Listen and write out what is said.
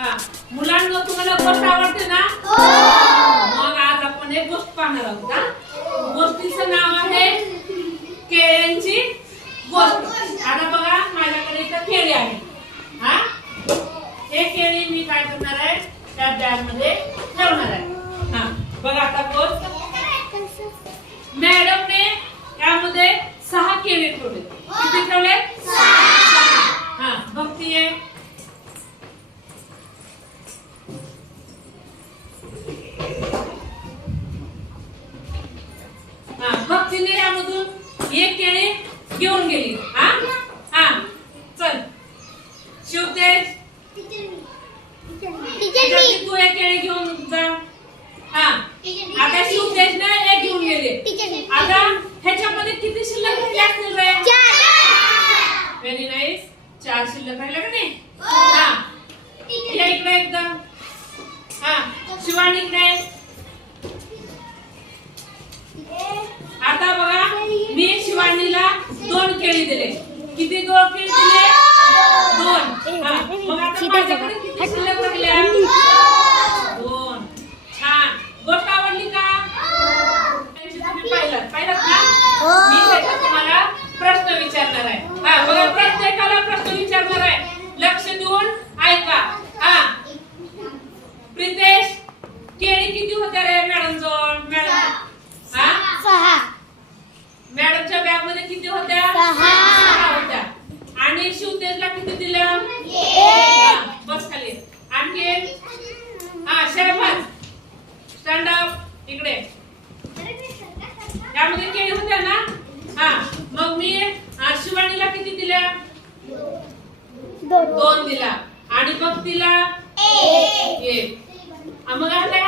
हा. मुलांना तुम्हाला गोष्ट आवडते ना? मग आज आपण एक गोष्ट पाहणार आहोत हा? गोष्टीचं नाव आहे केळ्यांची गोष्ट. आता बघा माझ्याकडे इथं केळी आहे. हा? हे केळी मी काय करणार आहे? त्या बॅगमध्ये ठेवणार आहे. हा. बघा आता गोष्ट मॅडमने यामध्ये सहा केळी ठेवले. किती ठेवले? एक केळी घेऊन गेली. हा? हा. चल. शिवतेज तू. एक केळी घेऊन जा. हा. आता शिवतेज ना एक घेऊन गेले. आता ह्याच्यामध्ये किती शिल्लक राहिले असतील रे? व्हेरी नाईस चार शिल्लक राहिले का नाही? हा. या इकडे एकदा. हा. शिवानीकडे आता केळी दिले किती दोन केळी दिले दोन. हा, मग आता माझ्याकडे किती शिल्लक राहिल्या? दोन. छान. गोष्ट आवडली का? तुम्ही पाहिलं. पाहिलं का? मी त्याच्यात तुम्हाला प्रश्न विचारणार आहे. हा बघा प्रत्येकाला प्रश्न विचारणार आहे. लक्ष देऊन ऐका. हा. प्रितेश केळी किती होत्या रे मॅडम जवळ मॅडम. हा? मॅडमच्या आणि शिवतेजला किती दिला बस खाली. आणखी हा शरफाज स्टँड अप इकडे. त्यामध्ये केली होत्या ना? हा. मग मी आ, किती दिल्या? दोन. दिला. आणि भक्तीला एक. आ, मग आता